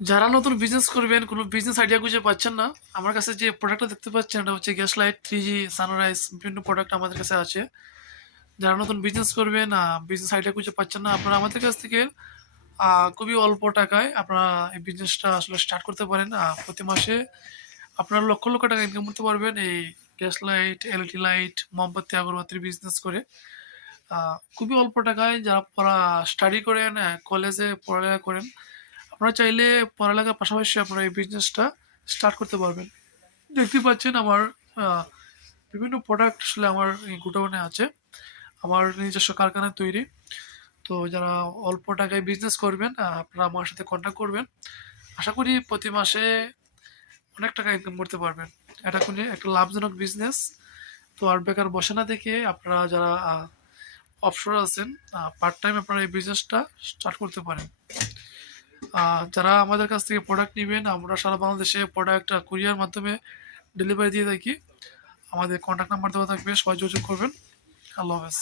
যারা নতুন বিজনেস করবেন, কোনো বিজনেস আইডিয়া খুঁজে পাচ্ছেন না, আমার কাছে যে প্রোডাক্টটা দেখতে পাচ্ছেন এটা হচ্ছে গ্যাস লাইট 3G সানরাইজ, বিভিন্ন প্রোডাক্ট আমাদের কাছে আছে। যারা নতুন বিজনেস করবেন, বিজনেস আইডিয়া খুঁজে পাচ্ছেন না, আপনারা আমাদের কাছ থেকে খুবই অল্প টাকায় আপনারা এই বিজনেসটা আসলে স্টার্ট করতে পারেন। প্রতি মাসে আপনারা লক্ষ লক্ষ টাকা ইনকাম করতে পারবেন এই গ্যাস লাইট, এলইডি লাইট, মোমবাতি, আগরবাতির বিজনেস করে। খুবই অল্প টাকায় যারা স্টাডি করেন, কলেজে পড়ালেখা করেন, আপনারা চাইলে পড়ালেখার পাশাপাশি আপনারা এই বিজনেসটা স্টার্ট করতে পারবেন। দেখতে পাচ্ছেন আমার আহ, বিভিন্ন প্রোডাক্ট আসলে আমার এই গোডাউনে আছে, আমার নিজস্ব কারখানায় তৈরি। তো যারা অল্প টাকায় বিজনেস করবেন, আপনারা আমার সাথে কন্ট্যাক্ট করবেন। আশা করি প্রতি মাসে অনেক টাকা ইনকাম করতে পারবেন। এটা কোনো একটা লাভজনক বিজনেস। তো আর বেকার বসে না থেকে আপনারা যারা অবসর আছেন, পার্ট টাইম আপনারা এই বিজনেসটা স্টার্ট করতে পারেন। যারা আমাদের কাছ থেকে প্রোডাক্ট নেবেন, আমরা সারা বাংলাদেশে প্রোডাক্ট কুরিয়ার মাধ্যমে ডেলিভারি দিয়ে থাকি। আমাদের কন্ট্যাক্ট নাম্বার দেওয়া থাকবে, সবাই যোগাযোগ করবেন। আল্লাহ হাফেজ।